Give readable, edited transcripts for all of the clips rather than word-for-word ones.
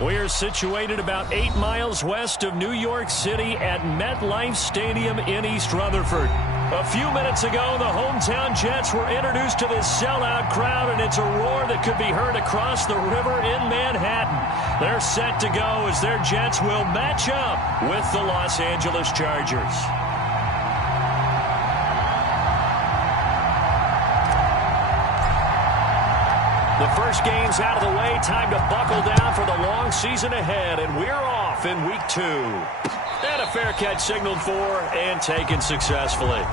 We're situated about 8 miles west of New York City at MetLife Stadium in East Rutherford. A few minutes ago, the hometown Jets were introduced to this sellout crowd, and it's a roar that could be heard across the river in Manhattan. They're set to go as their Jets will match up with the Los Angeles Chargers. The first game's out of the way. Time to buckle down for the long season ahead, and we're off in week 2. And a fair catch signaled for and taken successfully.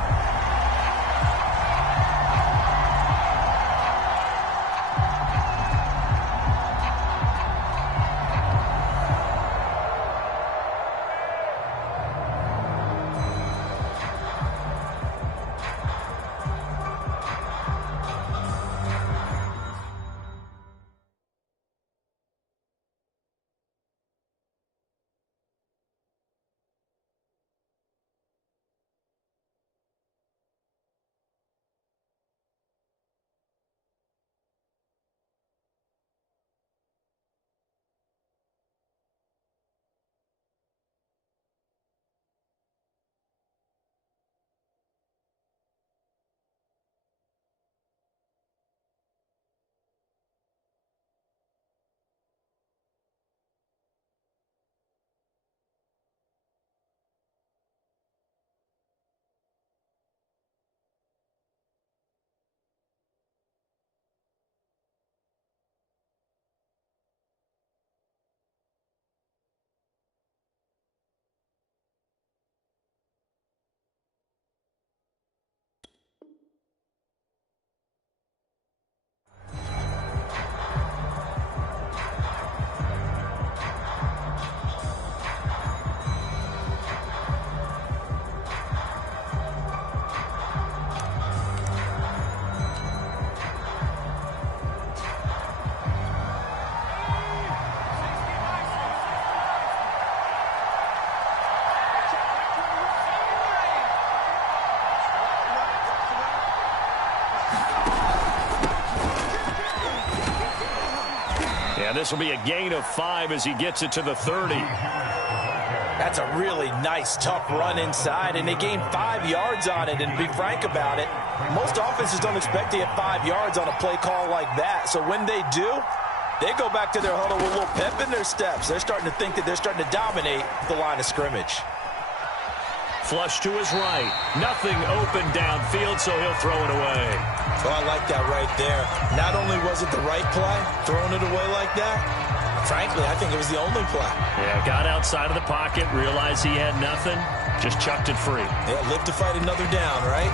And this will be a gain of 5 as he gets it to the 30. That's a really nice, tough run inside, and they gained 5 yards on it. And to be frank about it, most offenses don't expect to get 5 yards on a play call like that. So when they do, they go back to their huddle with a little pep in their steps. They're starting to think that they're starting to dominate the line of scrimmage. Flush to his right. Nothing open downfield, so he'll throw it away. Oh, I like that right there. Not only was it the right play, throwing it away like that, frankly, I think it was the only play. Yeah, got outside of the pocket, realized he had nothing, just chucked it free. Yeah, live to fight another down, right?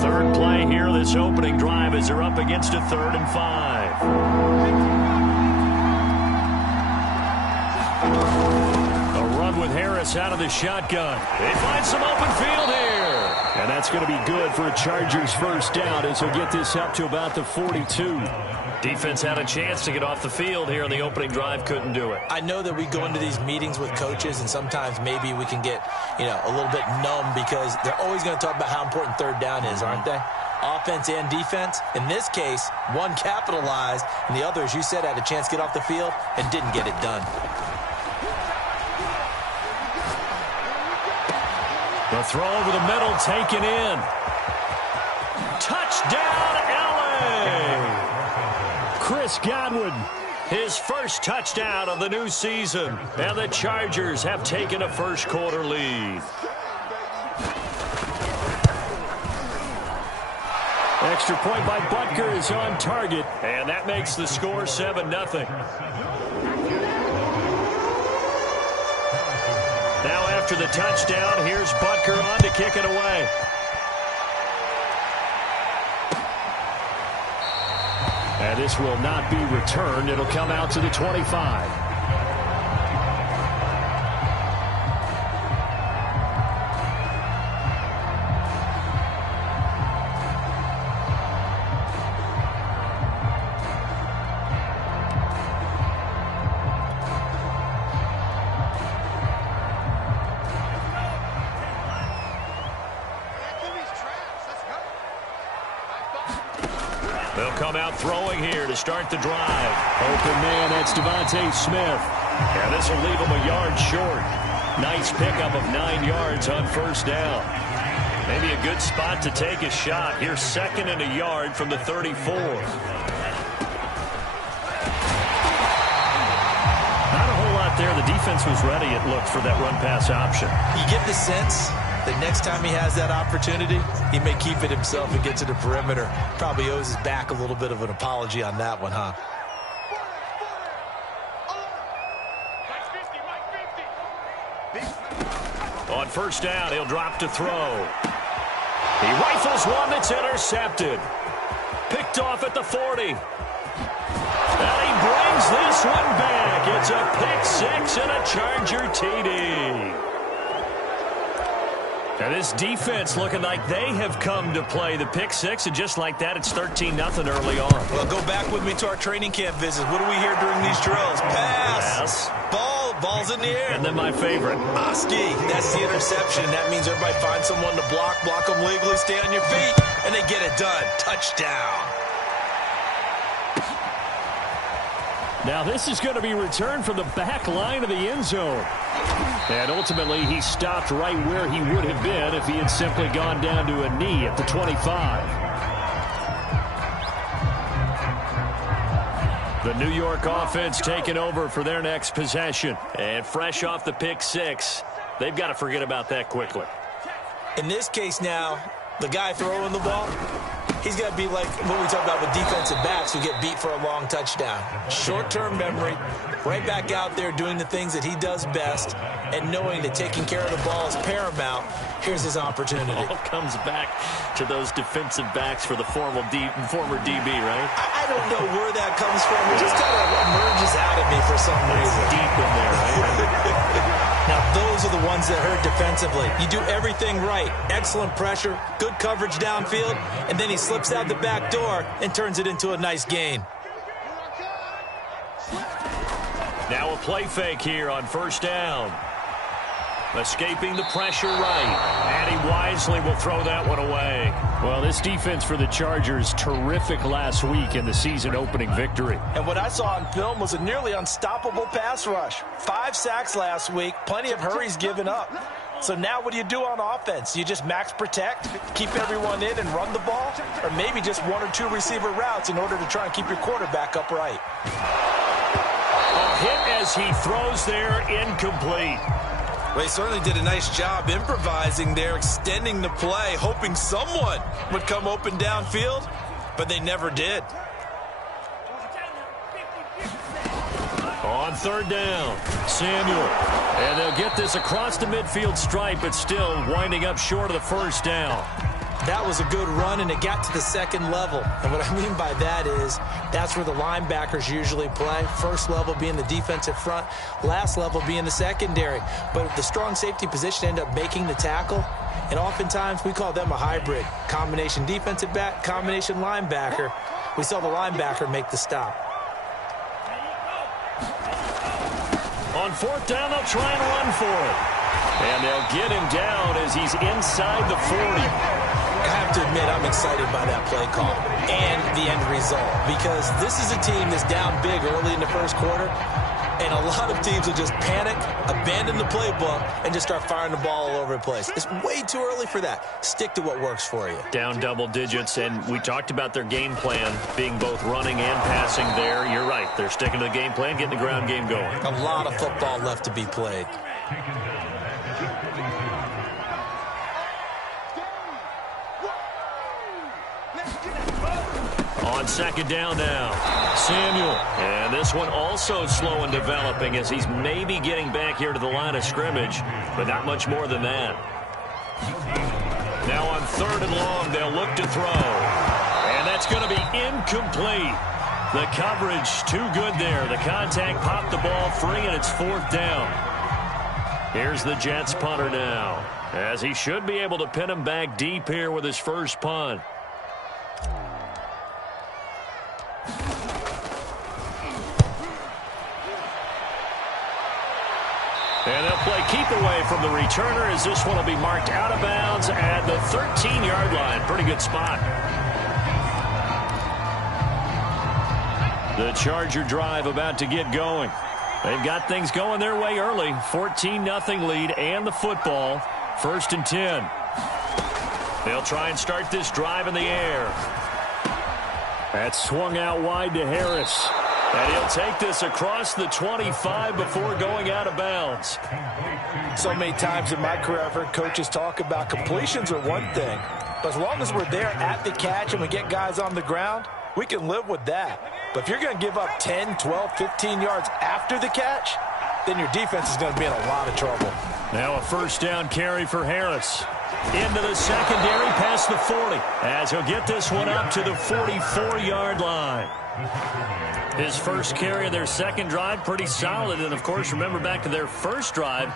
Third play here, this opening drive as they're up against a 3rd and 5. With Harris out of the shotgun. They find some open field here. And that's going to be good for a Chargers first down as he'll get this up to about the 42. Defense had a chance to get off the field here on the opening drive, couldn't do it. I know that we go into these meetings with coaches and sometimes maybe we can get, a little bit numb because they're always going to talk about how important 3rd down is, aren't they? Offense and defense. In this case, one capitalized and the other, as you said, had a chance to get off the field and didn't get it done. The throw over the middle taken in. Touchdown, L.A. Chris Godwin, his first touchdown of the new season. And the Chargers have taken a first-quarter lead. Extra point by Butker is on target. And that makes the score 7-0. Now after the touchdown, here's Butker on to kick it away. And this will not be returned. It'll come out to the 25. They'll come out throwing here to start the drive. Open man, that's Devontae Smith. And this will leave him a yard short. Nice pickup of 9 yards on first down. Maybe a good spot to take a shot. Here's 2nd and a yard from the 34. Not a whole lot there. The defense was ready, it looked, for that run-pass option. You get the sense that next time he has that opportunity, he may keep it himself and get to the perimeter. Probably owes his back a little bit of an apology on that one, huh? On first down, he'll drop to throw. He rifles one that's intercepted. Picked off at the 40. And he brings this one back. It's a pick 6 and a Charger TD. And this defense looking like they have come to play. The pick 6, and just like that, it's 13-0 early on. Well, go back with me to our training camp visits. What do we hear during these drills? Pass. Ball's in the air. And then my favorite. Oski. That's the interception. That means everybody finds someone to block them legally, stay on your feet, and they get it done. Touchdown. Now this is going to be returned from the back line of the end zone. And ultimately he stopped right where he would have been if he had simply gone down to a knee at the 25. The New York offense taking over for their next possession. And fresh off the pick 6, they've got to forget about that quickly. In this case now, the guy throwing the ball, he's got to be like what we talk about with defensive backs who get beat for a long touchdown. Short-term memory, right back out there doing the things that he does best, and knowing that taking care of the ball is paramount. Here's his opportunity. It all comes back to those defensive backs for the former DB, right? I don't know where that comes from. It just kind of emerges out of me for some reason. It's deep in there, right? Now, those are the ones that hurt defensively. You do everything right. Excellent pressure, good coverage downfield, and then he slips out the back door and turns it into a nice gain. Now a play fake here on first down. Escaping the pressure right. And he wisely will throw that one away. Well, this defense for the Chargers, terrific last week in the season-opening victory. And what I saw on film was a nearly unstoppable pass rush. 5 sacks last week, plenty of hurries given up. So now what do you do on offense? You just max protect, keep everyone in and run the ball? Or maybe just 1 or 2 receiver routes in order to try and keep your quarterback upright? A hit as he throws there, incomplete. Well, he certainly did a nice job improvising there, extending the play, hoping someone would come open downfield, but they never did. On third down, Samuel. And they'll get this across the midfield stripe, but still winding up short of the first down. That was a good run, and it got to the second level. And what I mean by that is that's where the linebackers usually play. First level being the defensive front, last level being the secondary. But the strong safety position ended up making the tackle, and oftentimes we call them a hybrid. Combination defensive back, combination linebacker. We saw the linebacker make the stop. On fourth down, they'll try and run for it. And they'll get him down as he's inside the 40. I have to admit, I'm excited by that play call and the end result, because this is a team that's down big early in the first quarter, and a lot of teams will just panic, abandon the playbook, and just start firing the ball all over the place. It's way too early for that. Stick to what works for you. Down double digits, and we talked about their game plan being both running and passing there. You're right. They're sticking to the game plan, getting the ground game going. A lot of football left to be played. On second down now, Samuel. And this one also slow in developing as he's maybe getting back here to the line of scrimmage, but not much more than that. Now on third and long, they'll look to throw. And that's going to be incomplete. The coverage too good there. The contact popped the ball free, and it's fourth down. Here's the Jets punter now, as he should be able to pin him back deep here with his first punt. And they'll play keep away from the returner as this one will be marked out of bounds at the 13-yard line. Pretty good spot. The Charger drive about to get going. They've got things going their way early. 14-0 lead and the football. 1st and 10. They'll try and start this drive in the air. That's swung out wide to Harris. And he'll take this across the 25 before going out of bounds. So many times in my career I've heard coaches talk about completions are one thing. But as long as we're there at the catch and we get guys on the ground, we can live with that. But if you're going to give up 10, 12, 15 yards after the catch, then your defense is going to be in a lot of trouble. Now a 1st down carry for Harris. Into the secondary past the 40. As he'll get this one up to the 44-yard line. His first carry of their second drive, pretty solid. And, of course, remember back to their first drive,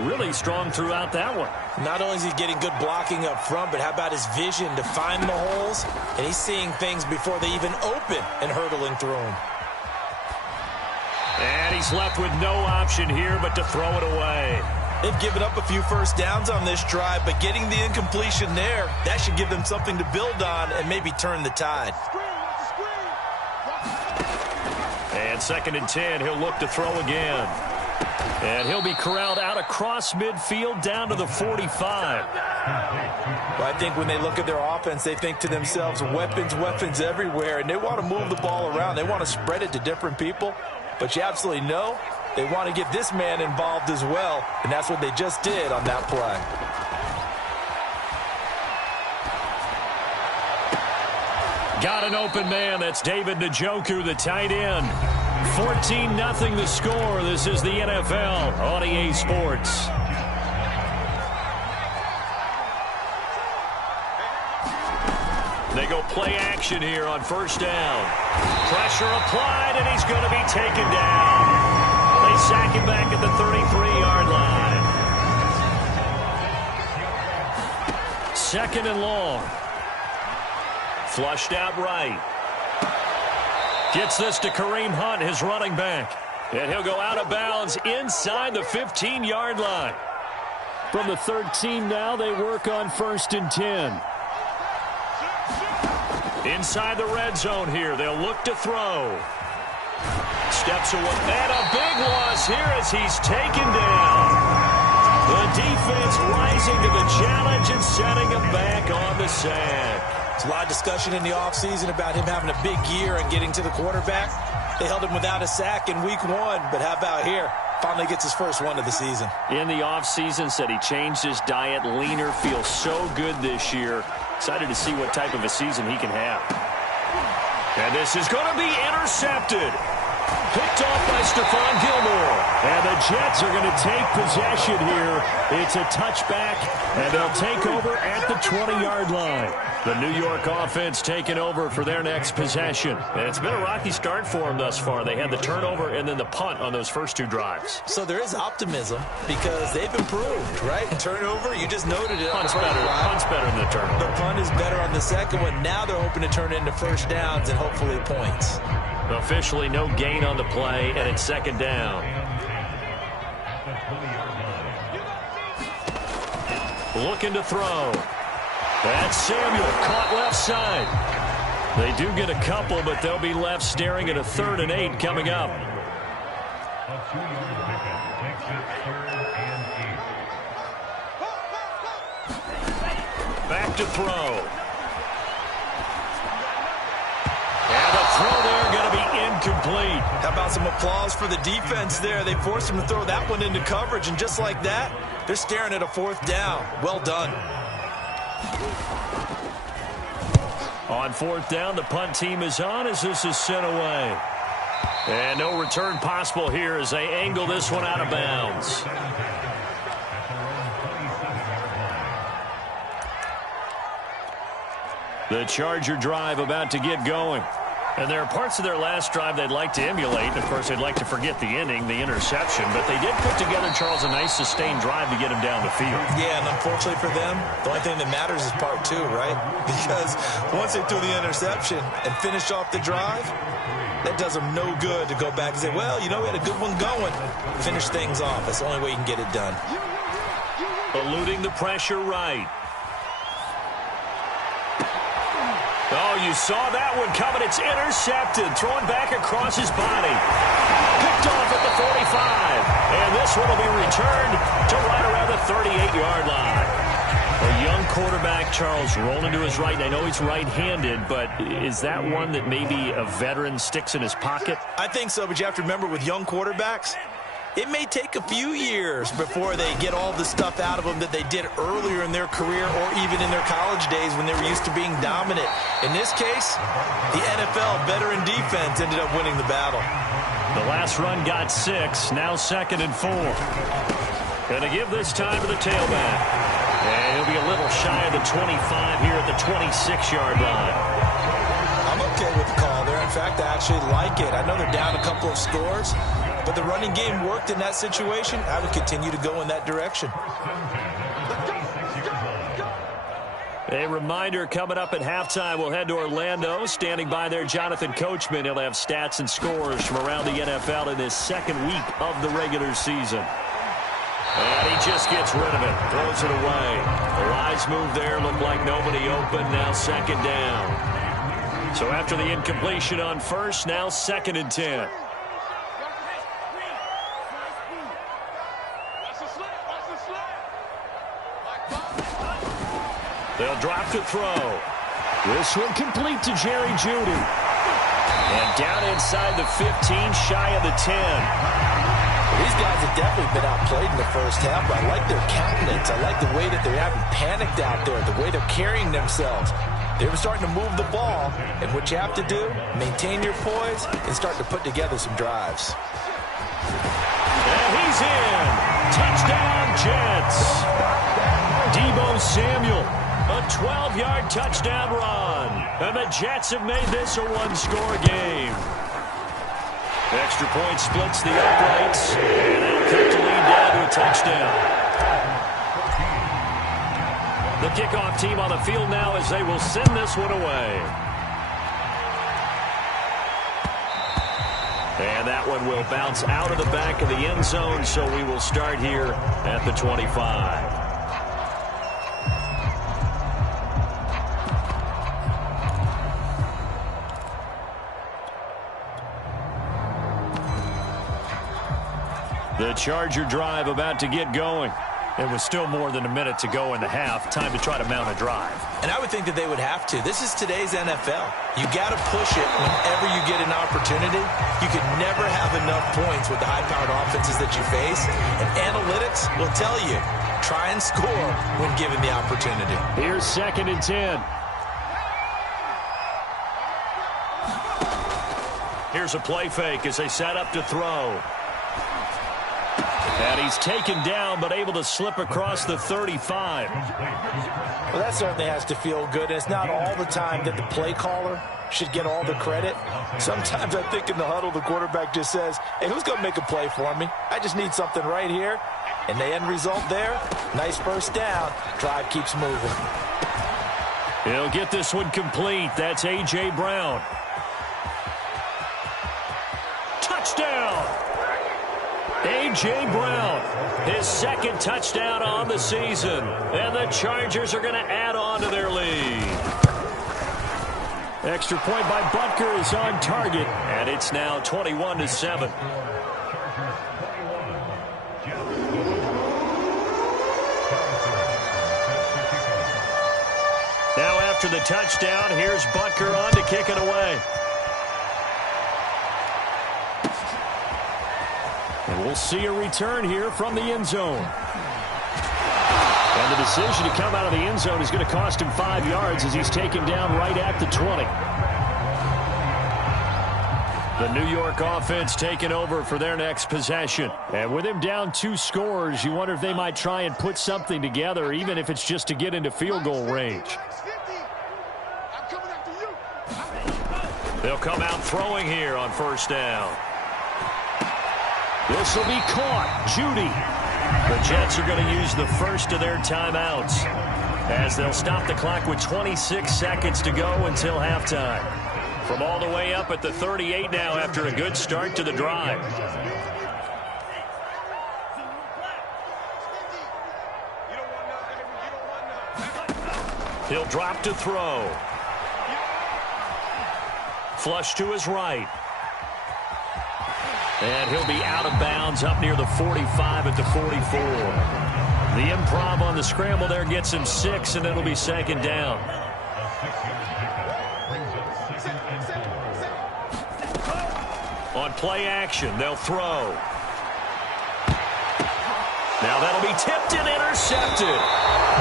really strong throughout that one. Not only is he getting good blocking up front, but how about his vision to find the holes? And he's seeing things before they even open and hurdling through them. And he's left with no option here but to throw it away. They've given up a few first downs on this drive, but getting the incompletion there, that should give them something to build on and maybe turn the tide. And 2nd and 10, he'll look to throw again. And he'll be corralled out across midfield down to the 45. Well, I think when they look at their offense, they think to themselves, weapons, weapons everywhere, and they want to move the ball around. They want to spread it to different people, but you absolutely know they want to get this man involved as well, and that's what they just did on that play. Got an open man. That's David Njoku, the tight end. 14-0 the score. This is the NFL on EA Sports. They go play action here on 1st down. Pressure applied, and he's going to be taken down. They sack him back at the 33-yard line. 2nd and long. Flushed out right. Gets this to Kareem Hunt, his running back. And he'll go out of bounds inside the 15-yard line. From the 13 now, they work on 1st and 10. Inside the red zone here, they'll look to throw. Steps away, and a big loss here as he's taken down. The defense rising to the challenge and setting him back on the sack. There's a lot of discussion in the offseason about him having a big year and getting to the quarterback. They held him without a sack in week 1, but how about here? Finally gets his first one of the season. In the offseason, said he changed his diet, leaner, feels so good this year. Excited to see what type of a season he can have. And this is going to be intercepted. Picked off by Stephon Gilmore. And the Jets are going to take possession here. It's a touchback, and they'll take over at the 20-yard line. The New York offense taking over for their next possession. And it's been a rocky start for them thus far. They had the turnover and then the punt on those first 2 drives. So there is optimism because they've improved, right? Turnover, you just noted it. Punt's better than the turnover. The punt is better on the second one. Now they're hoping to turn into first downs and hopefully points. Officially no gain on the play, and it's 2nd down. Looking to throw. That's Samuel, caught left side. They do get a couple, but they'll be left staring at a 3rd and 8 coming up. Back to throw. And the throw there going to be incomplete. How about some applause for the defense there? They forced him to throw that one into coverage, and just like that, they're staring at a 4th down. Well done. On 4th down, the punt team is on as this is sent away. And no return possible here as they angle this one out of bounds. The Charger drive about to get going. And there are parts of their last drive they'd like to emulate. Of course, they'd like to forget the ending, the interception. But they did put together, Charles, a nice sustained drive to get him down the field. Yeah, and unfortunately for them, the only thing that matters is part 2, right? Because once they threw the interception and finished off the drive, that does them no good to go back and say, well, you know, we had a good one going. Finish things off. That's the only way you can get it done. Eluding the pressure right. Oh, you saw that one coming. It's intercepted. Thrown back across his body. Picked off at the 45. And this one will be returned to right around the 38-yard line. A young quarterback, Charles, rolling to his right. And I know he's right-handed, but is that one that maybe a veteran sticks in his pocket? I think so, but you have to remember with young quarterbacks, it may take a few years before they get all the stuff out of them that they did earlier in their career or even in their college days when they were used to being dominant. In this case, the NFL veteran defense ended up winning the battle. The last run got 6, now 2nd and 4. Going to give this time to the tailback. And he'll be a little shy of the 25 here at the 26-yard line. I'm okay with the call there. In fact, I actually like it. I know they're down a couple of scores, but the running game worked in that situation. I would continue to go in that direction. A reminder, coming up at halftime, we'll head to Orlando. Standing by there, Jonathan Coachman. He'll have stats and scores from around the NFL in this second week of the regular season. And he just gets rid of it, throws it away. A wise move there, looked like nobody open, now 2nd down. So after the incompletion on 1st, now 2nd and 10. They'll drop to throw. This one complete to Jerry Jeudy. And down inside the 15, shy of the 10. These guys have definitely been outplayed in the first half, but I like their countenance. I like the way that they haven't panicked out there, the way they're carrying themselves. They're starting to move the ball, and what you have to do, maintain your poise and start to put together some drives. And he's in. Touchdown, Jets. Deebo Samuel, a 12-yard touchdown run. And the Jets have made this a one-score game. Extra point splits the uprights, and they'll cut the lead down to a touchdown. The kickoff team on the field now as they will send this one away. And that one will bounce out of the back of the end zone, so we will start here at the 25. The Charger drive about to get going. It was still more than a minute to go in the half. Time to try to mount a drive. And I would think that they would have to. This is today's NFL. You got to push it whenever you get an opportunity. You can never have enough points with the high-powered offenses that you face. And analytics will tell you, try and score when given the opportunity. Here's 2nd and 10. Here's a play fake as they set up to throw. And he's taken down, but able to slip across the 35. Well, that certainly has to feel good. And it's not all the time that the play caller should get all the credit. Sometimes I think in the huddle, the quarterback just says, hey, who's going to make a play for me? I just need something right here. And the end result there, nice first down. Drive keeps moving. He'll get this one complete. That's A.J. Brown. Touchdown! A.J. Brown, his 2nd touchdown on the season. And the Chargers are going to add on to their lead. Extra point by Butker is on target. And it's now 21-7. Now after the touchdown, here's Butker on to kick it away. And we'll see a return here from the end zone. And the decision to come out of the end zone is going to cost him 5 yards as he's taken down right at the 20. The New York offense taking over for their next possession. And with him down 2 scores, you wonder if they might try and put something together, even if it's just to get into field goal range. They'll come out throwing here on 1st down. This will be caught. Jeudy. The Jets are going to use the first of their timeouts as they'll stop the clock with 26 seconds to go until halftime. From all the way up at the 38 now after a good start to the drive. He'll drop to throw. flush to his right. And he'll be out of bounds up near the 45 at the 44. The improv on the scramble there gets him 6, and it'll be second down. On play action, they'll throw. Now that'll be tipped and intercepted.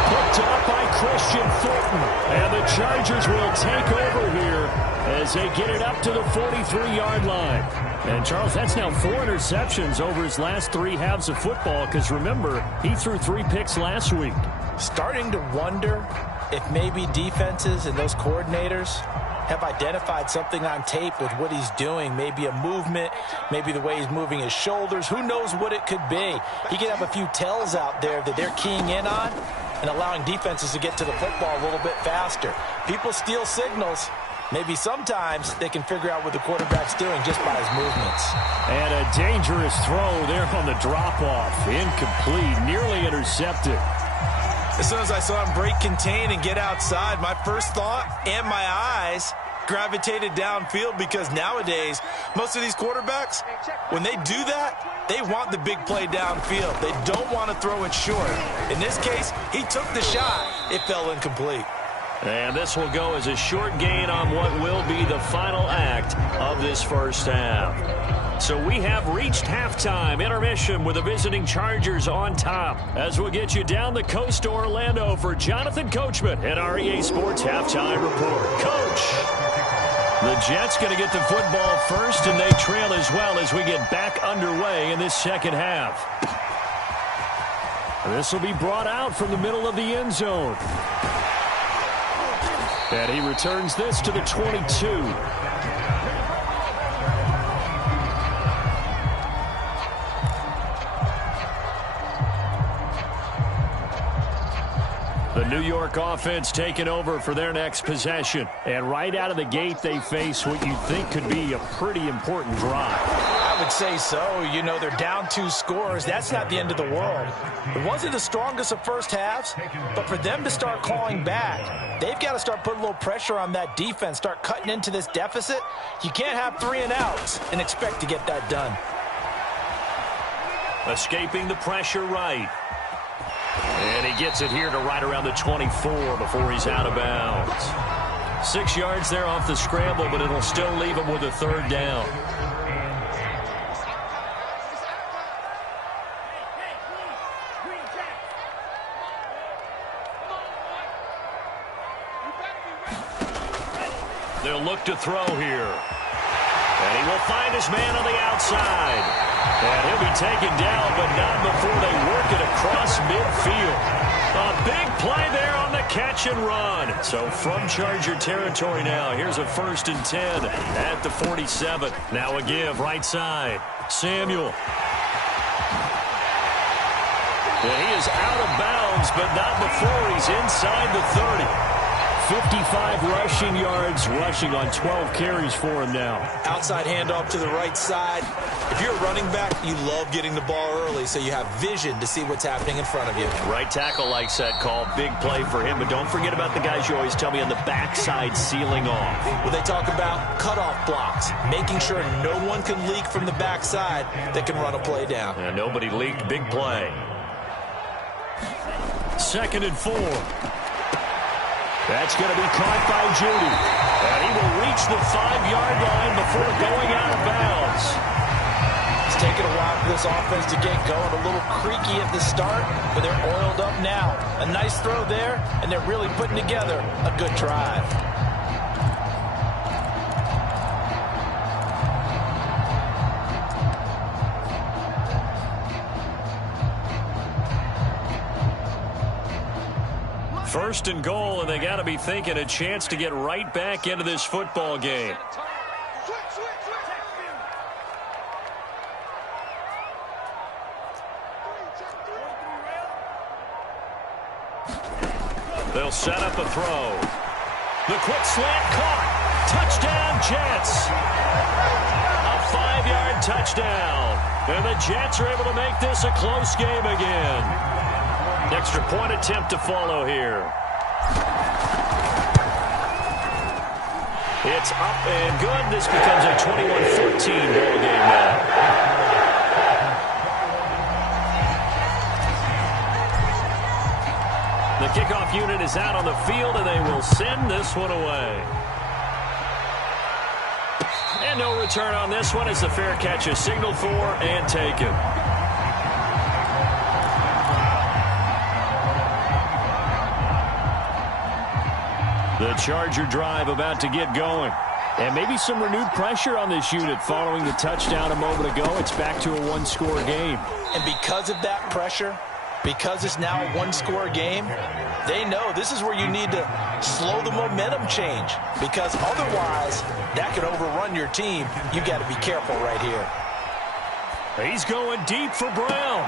Picked up by Christian Fulton. And the Chargers will take over here as they get it up to the 43-yard line. And, Charles, that's now 4 interceptions over his last 3 halves of football because, remember, he threw 3 picks last week. Starting to wonder if maybe defenses and those coordinators have identified something on tape with what he's doing. Maybe a movement, maybe the way he's moving his shoulders. Who knows what it could be? He could have a few tells out there that they're keying in on and allowing defenses to get to the football a little bit faster. People steal signals. Maybe sometimes they can figure out what the quarterback's doing just by his movements. And a dangerous throw there on the drop-off. Incomplete, nearly intercepted. As soon as I saw him break contain and get outside, my first thought and my eyes gravitated downfield because nowadays, most of these quarterbacks, when they do that, they want the big play downfield. They don't want to throw it short. In this case, he took the shot. It fell incomplete. And this will go as a short gain on what will be the final act of this first half. So we have reached halftime intermission with the visiting Chargers on top. As we'll get you down the coast to Orlando for Jonathan Coachman at our EA Sports Halftime Report. Coach, the Jets going to get the football first, and they trail as well as we get back underway in this second half. This will be brought out from the middle of the end zone. And he returns this to the 22. The New York offense taking over for their next possession. And right out of the gate, they face what you think could be a pretty important drive. I would say so. You know, they're down 2 scores. That's not the end of the world. It wasn't the strongest of first halves, but for them to start clawing back, they've got to start putting a little pressure on that defense, start cutting into this deficit. You can't have 3 and outs and expect to get that done. Escaping the pressure right. And he gets it here to right around the 24 before he's out of bounds. 6 yards there off the scramble, but it'll still leave him with a 3rd down. They'll look to throw here. And he will find his man on the outside. And he'll be taken down, but not before they work it across midfield. A big play there on the catch and run. So from Charger territory now, here's a 1st and 10 at the 47. Now a give right side. Samuel. And he is out of bounds, but not before he's inside the 30. 55 rushing yards, rushing on 12 carries for him now. Outside handoff to the right side. If you're a running back, you love getting the ball early so you have vision to see what's happening in front of you. Right tackle likes that call. Big play for him, but don't forget about the guys you always tell me on the backside sealing off. Well, they talk about cutoff blocks, making sure no one can leak from the backside that can run a play down. And nobody leaked. Big play. 2nd and 4. That's going to be caught by Judy. And he will reach the 5-yard line before going out of bounds. It's taken a while for this offense to get going. A little creaky at the start, but they're oiled up now. A nice throw there, and they're really putting together a good drive. First and goal, and they got to be thinking a chance to get right back into this football game. They'll set up a throw. The quick slant caught. Touchdown, Jets. A 5-yard touchdown. And the Jets are able to make this a close game again. Extra point attempt to follow here. It's up and good. This becomes a 21-14 ball game now. The kickoff unit is out on the field, and they will send this one away. And no return on this one as the fair catch is signaled for and taken. The Charger drive about to get going. And maybe some renewed pressure on this unit following the touchdown a moment ago. It's back to a one-score game. And because of that pressure, because it's now a one-score game, they know this is where you need to slow the momentum change, because otherwise that could overrun your team. You've got to be careful right here. He's going deep for Brown.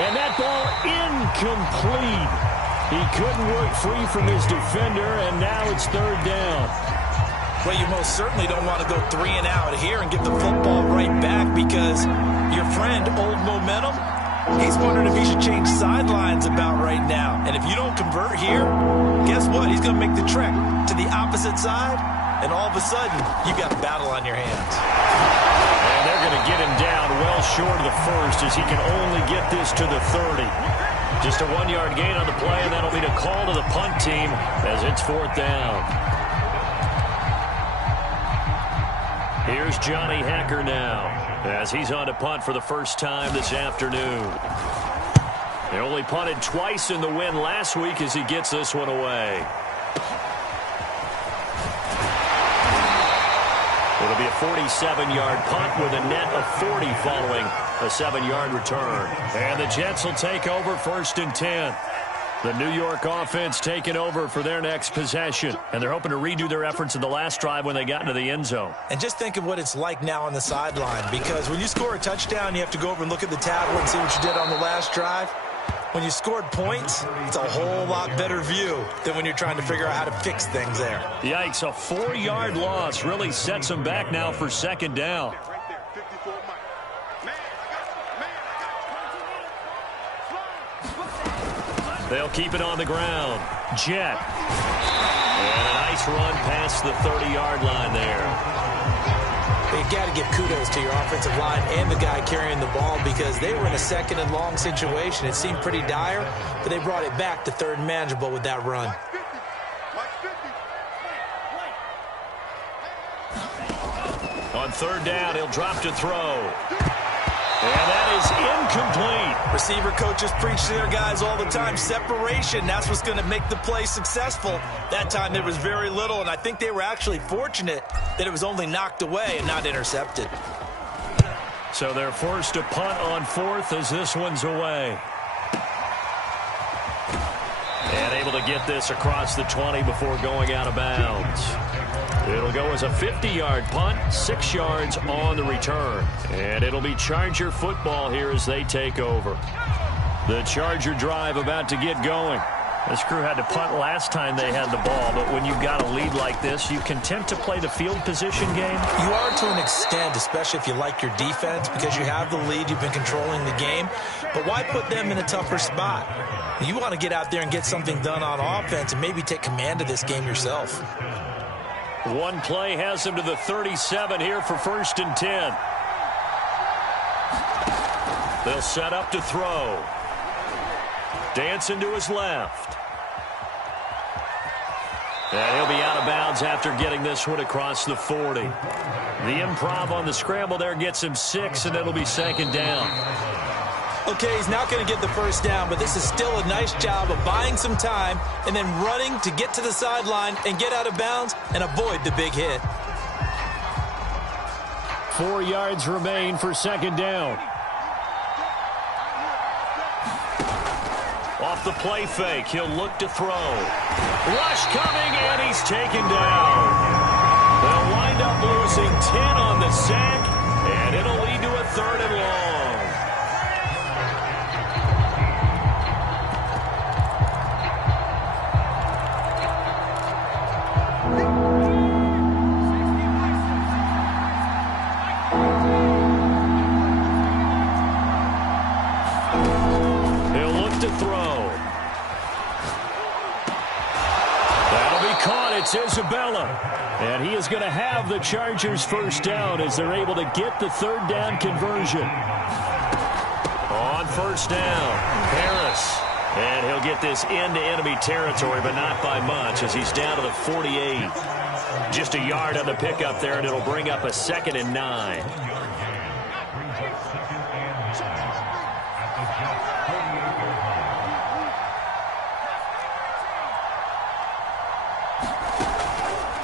And that ball incomplete. He couldn't work free from his defender, and now it's third down. Well, you most certainly don't want to go 3 and out here and get the football right back, because your friend, Old Momentum, he's wondering if he should change sidelines about right now. And if you don't convert here, guess what? He's going to make the trek to the opposite side, and all of a sudden, you've got a battle on your hands. And they're going to get him down well short of the first, as he can only get this to the 30. Just a 1-yard gain on the play, and that'll be the call to the punt team as it's fourth down. Here's Johnny Hecker now, as he's on to punt for the first time this afternoon. They only punted twice in the win last week as he gets this one away. It'll be a 47-yard punt with a net of 40 following a 7-yard return. And the Jets will take over first and 10. The New York offense taking over for their next possession. And they're hoping to redo their efforts in the last drive when they got into the end zone. And just think of what it's like now on the sideline, because when you score a touchdown, you have to go over and look at the tablet and see what you did on the last drive. When you scored points, it's a whole lot better view than when you're trying to figure out how to fix things there. Yikes, a 4-yard loss really sets them back now for second down. They'll keep it on the ground. Jet. And a nice run past the 30-yard line there. You've got to give kudos to your offensive line and the guy carrying the ball, because they were in a second and long situation. It seemed pretty dire, but they brought it back to third and manageable with that run. On third down, he'll drop to throw. And that is incomplete. Receiver coaches preach to their guys all the time. Separation, that's what's going to make the play successful. That time there was very little, and I think they were actually fortunate that it was only knocked away and not intercepted. So they're forced to punt on fourth as this one's away. And able to get this across the 20 before going out of bounds. It'll go as a 50-yard punt, 6 yards on the return. And it'll be Charger football here as they take over. The Charger drive about to get going. This crew had to punt last time they had the ball, but when you've got a lead like this, you content to play the field position game? You are to an extent, especially if you like your defense, because you have the lead, you've been controlling the game. But why put them in a tougher spot? You want to get out there and get something done on offense and maybe take command of this game yourself. One play has him to the 37 here for first and 10. They'll set up to throw. Dancing to his left. And he'll be out of bounds after getting this one across the 40. The improv on the scramble there gets him 6, and it'll be second down. Okay, he's not going to get the first down, but this is still a nice job of buying some time and then running to get to the sideline and get out of bounds and avoid the big hit. 4 yards remain for second down. Off the play fake, he'll look to throw. Rush coming, and he's taken down. They'll wind up losing 10 on the sack, and it'll lead to a third and long. it's Isabella. And he is going to have the Chargers first down as they're able to get the third down conversion. On first down, Harris. And he'll get this into enemy territory, but not by much as he's down to the 48. Just a yard on the pickup there, and it'll bring up a 2nd and 9.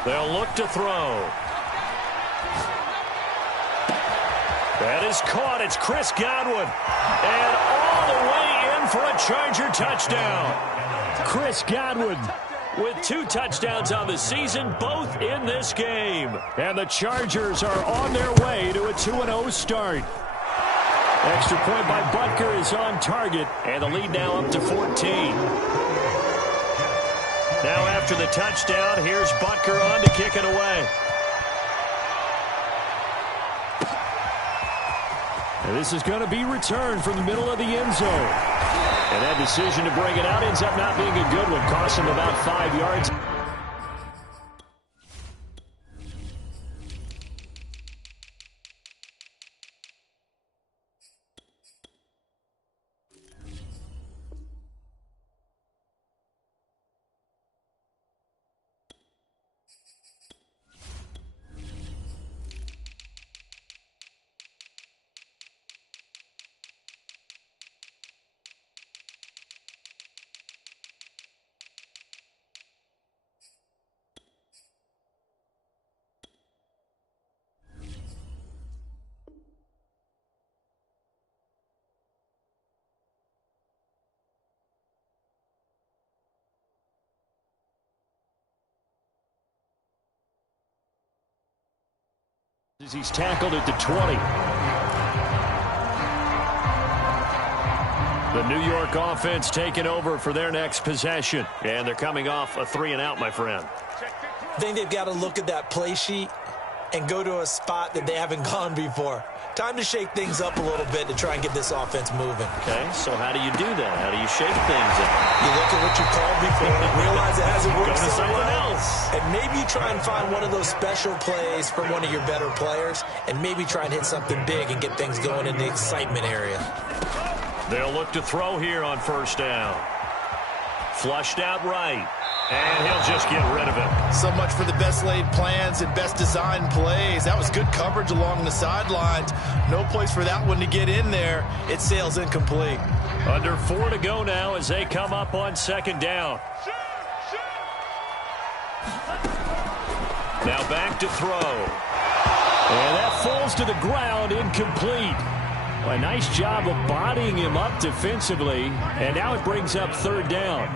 They'll look to throw. That is caught. It's Chris Godwin. And all the way in for a Charger touchdown. Chris Godwin with 2 touchdowns on the season, both in this game. And the Chargers are on their way to a 2-0 start. Extra point by Butker is on target, and the lead now up to 14. Now after the touchdown, here's Butker on to kick it away. And this is going to be returned from the middle of the end zone. And that decision to bring it out ends up not being a good one. Cost him about 5 yards. As he's tackled at the 20. The New York offense taking over for their next possession. And they're coming off a 3-and-out, my friend. I think they've got to look at that play sheet and go to a spot that they haven't gone before. Time to shake things up a little bit to try and get this offense moving. Okay, so how do you do that? How do you shake things up? You look at what you called before and realize it hasn't worked Go to so something well. else. And maybe you try and find one of those special plays from one of your better players and maybe try and hit something big and get things going in the excitement area. They'll look to throw here on first down. Flushed out right. And he'll just get rid of it. So much for the best laid plans and best designed plays. That was good coverage along the sidelines. No place for that one to get in there. It sails incomplete. Under 4 to go now as they come up on second down. Now back to throw. And that falls to the ground, incomplete. A nice job of bodying him up defensively. And now it brings up third down.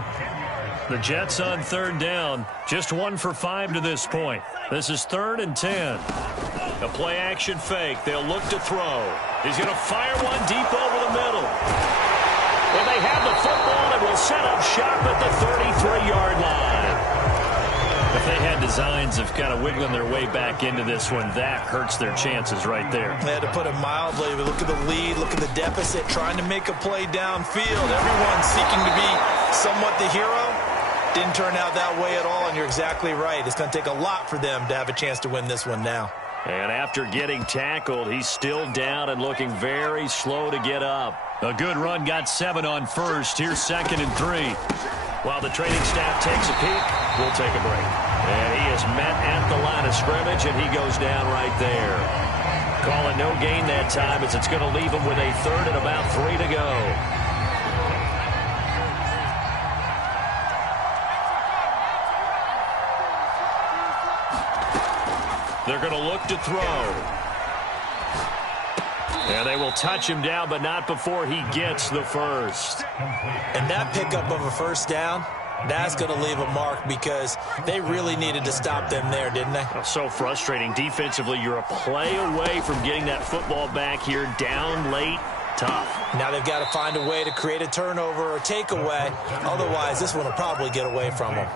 The Jets on third down, just 1 for 5 to this point. This is 3rd and 10. A play action fake. They'll look to throw. He's going to fire one deep over the middle. And they have the football and will set up shop at the 33-yard line. If they had designs of kind of wiggling their way back into this one, that hurts their chances right there. They had to put it mildly. Look at the lead, look at the deficit, trying to make a play downfield. Everyone seeking to be somewhat the hero. Didn't turn out that way at all, and you're exactly right. It's going to take a lot for them to have a chance to win this one now. And after getting tackled, he's still down and looking very slow to get up. A good run, got 7 on first. Here's 2nd and 3. While the training staff takes a peek, we'll take a break. And he is met at the line of scrimmage, and he goes down right there. Call it no gain that time as it's going to leave him with a 3rd and about 3 to go. They're going to look to throw. And they will touch him down, but not before he gets the first. And that pickup of a first down, that's going to leave a mark because they really needed to stop them there, didn't they? So frustrating. Defensively, you're a play away from getting that football back here down late. Tough. Now they've got to find a way to create a turnover or takeaway. Otherwise, this one will probably get away from them.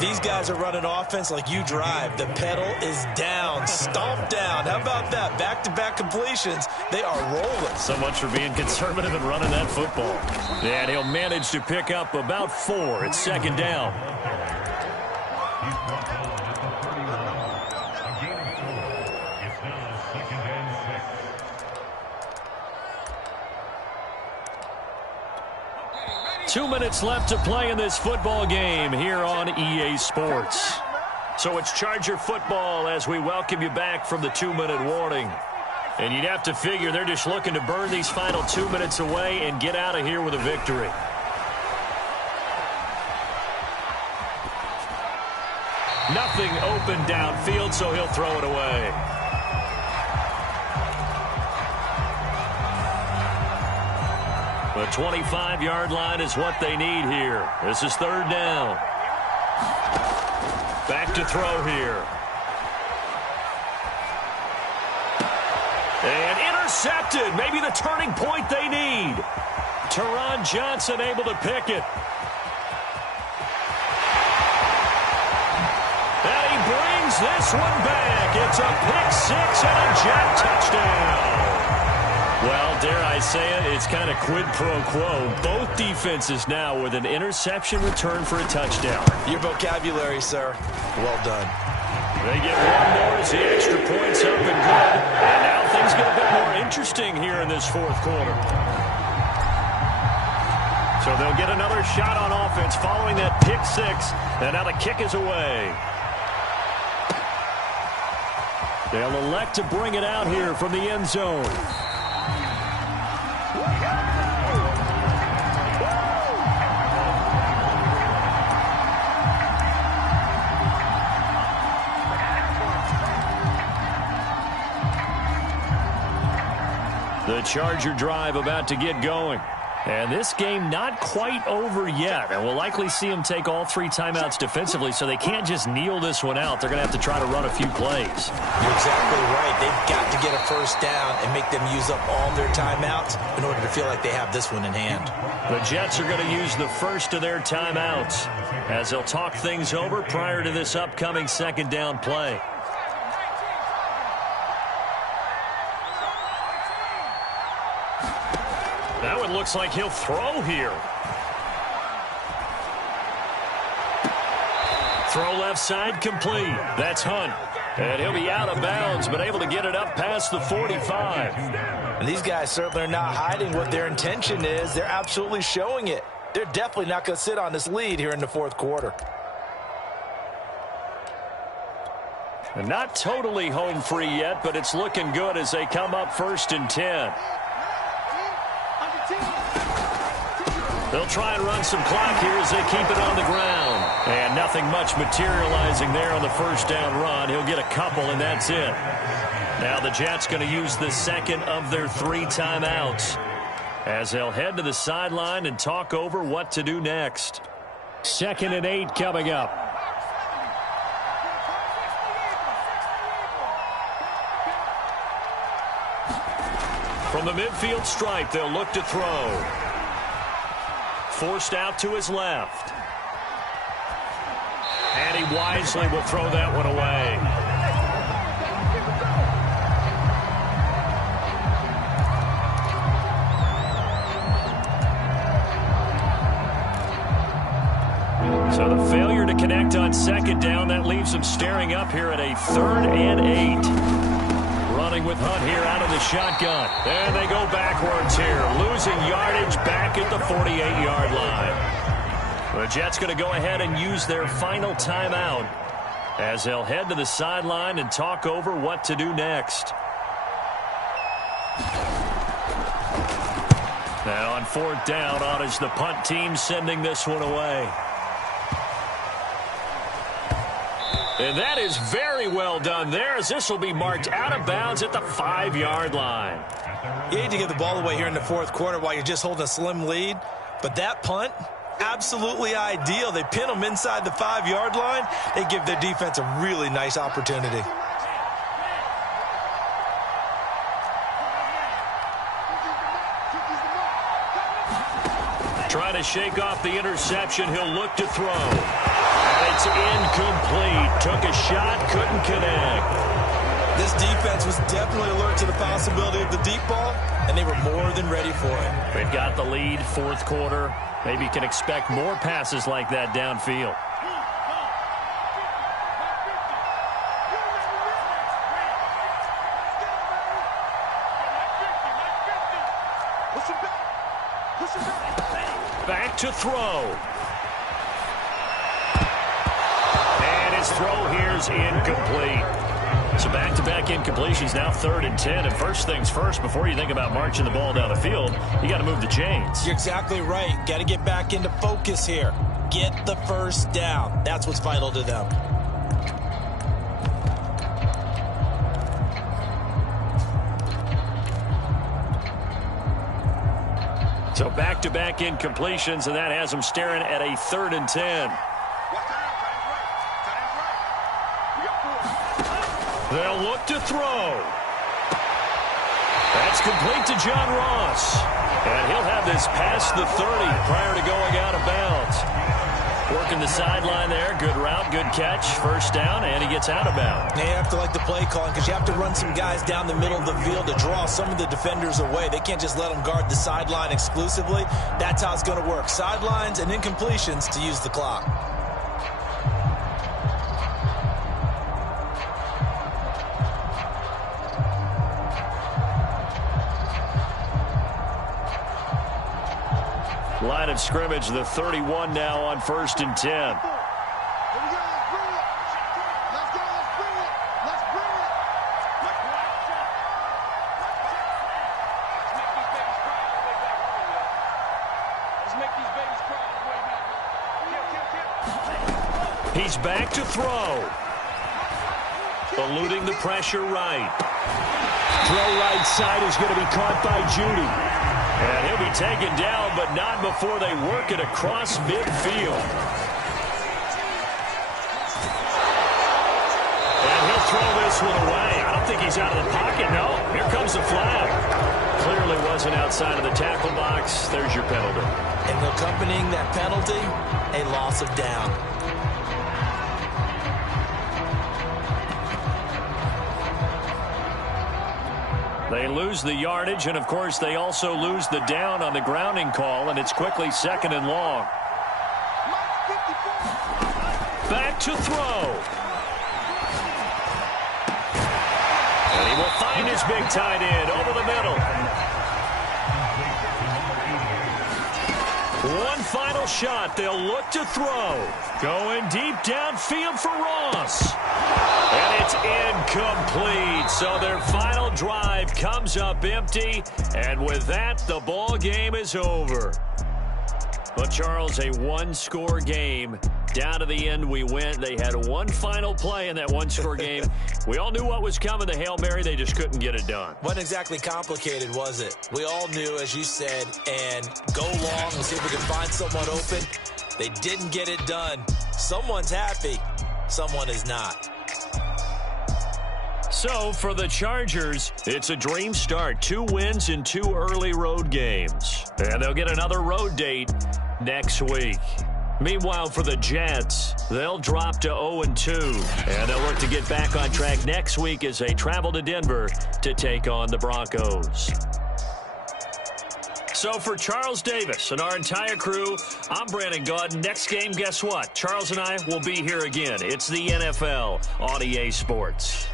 These guys are running offense like you drive. The pedal is down, stomped down. How about that? Back-to-back completions. They are rolling. So much for being conservative and running that football. And he'll manage to pick up about 4. It's 2nd down. Two minutes left to play in this football game here on EA Sports. So it's Charger football as we welcome you back from the 2-minute warning. And you'd have to figure they're just looking to burn these final 2 minutes away and get out of here with a victory. Nothing open downfield, so he'll throw it away. The 25-yard line is what they need here. This is third down. Back to throw here. And intercepted. Maybe the turning point they need. Teron Johnson able to pick it. And he brings this one back. It's a pick-6 and a Jet touchdown. Well, dare I say it, it's kind of quid pro quo. Both defenses now with an interception return for a touchdown. Your vocabulary, sir. Well done. They get one more as the extra point's up and good. And now things get a bit more interesting here in this fourth quarter. So they'll get another shot on offense following that pick-6. And now the kick is away. They'll elect to bring it out here from the end zone. The Charger drive about to get going. And this game not quite over yet. And we'll likely see them take all 3 timeouts defensively, so they can't just kneel this one out. They're going to have to try to run a few plays. You're exactly right. They've got to get a first down and make them use up all their timeouts in order to feel like they have this one in hand. The Jets are going to use the first of their timeouts as they'll talk things over prior to this upcoming second down play. Now it looks like he'll throw here. Throw left side complete. That's Hunt. And he'll be out of bounds, but able to get it up past the 45. And these guys certainly are not hiding what their intention is. They're absolutely showing it. They're definitely not going to sit on this lead here in the fourth quarter. And not totally home free yet, but it's looking good as they come up 1st and 10. They'll try and run some clock here as they keep it on the ground. And nothing much materializing there on the first down run. He'll get a couple, and that's it. Now the Jets going to use the second of their 3 timeouts as they'll head to the sideline and talk over what to do next. 2nd and 8 coming up. From the midfield stripe, they'll look to throw. Forced out to his left. And he wisely will throw that one away. So the failure to connect on second down, that leaves them staring up here at a 3rd and 8. Running with Hunt here out of the shotgun. And they go backwards here. Losing yardage back at the 48-yard line. The Jets going to go ahead and use their final timeout as they'll head to the sideline and talk over what to do next. Now on 4th down, on is the punt team sending this one away. And that is very well done there, as this will be marked out of bounds at the 5-yard line. You hate to give the ball away here in the fourth quarter while you're just holding a slim lead, but that punt, absolutely ideal. They pin them inside the 5-yard line. They give their defense a really nice opportunity. Trying to shake off the interception. He'll look to throw. And it's incomplete. Took a shot, couldn't connect. This defense was definitely alert to the possibility of the deep ball, and they were more than ready for it. They've got the lead, fourth quarter. Maybe you can expect more passes like that downfield. to throw. And his throw here's incomplete. So back-to-back incompletions, now 3rd and 10. And first things first, before you think about marching the ball down the field, you got to move the chains. You're exactly right. Got to get back into focus here. Get the first down. That's what's vital to them. So back-to-back incompletions, and that has them staring at a 3rd and 10. They'll look to throw. That's complete to John Ross. And he'll have this past the 30 prior to going out of bounds. Working the sideline there. Good route, good catch. First down, and he gets out of bounds. You have to like the play calling because you have to run some guys down the middle of the field to draw some of the defenders away. They can't just let them guard the sideline exclusively. That's how it's going to work. Sidelines and incompletions to use the clock. Line of scrimmage, the 31 now on 1st and 10. He's back to throw. Eluding the pressure right. Throw right side is going to be caught by Judy. And he'll be taken down, but not before they work it across midfield. And he'll throw this one away. I don't think he's out of the pocket, no. Here comes the flag. Clearly wasn't outside of the tackle box. There's your penalty. And accompanying that penalty, a loss of down. They lose the yardage, and, of course, they also lose the down on the grounding call, and it's quickly 2nd and long. Back to throw. And he will find his big tight end over the middle. One final shot. They'll look to throw. Going deep downfield for Ross. And it's incomplete. So their final drive comes up empty. And with that, the ball game is over. Well, Charles, a one-score game. Down to the end we went. They had one final play in that one-score game. We all knew what was coming, the Hail Mary. They just couldn't get it done. Wasn't exactly complicated, was it? We all knew, as you said, and go long and see if we can find someone open. They didn't get it done. Someone's happy. Someone is not. So, for the Chargers, it's a dream start. 2 wins in 2 early road games. And they'll get another road date next week. Meanwhile, for the Jets, they'll drop to 0-2. And they'll look to get back on track next week as they travel to Denver to take on the Broncos. So for Charles Davis and our entire crew, I'm Brandon Gotw. Next game, guess what? Charles and I will be here again. It's the NFL on EA Sports.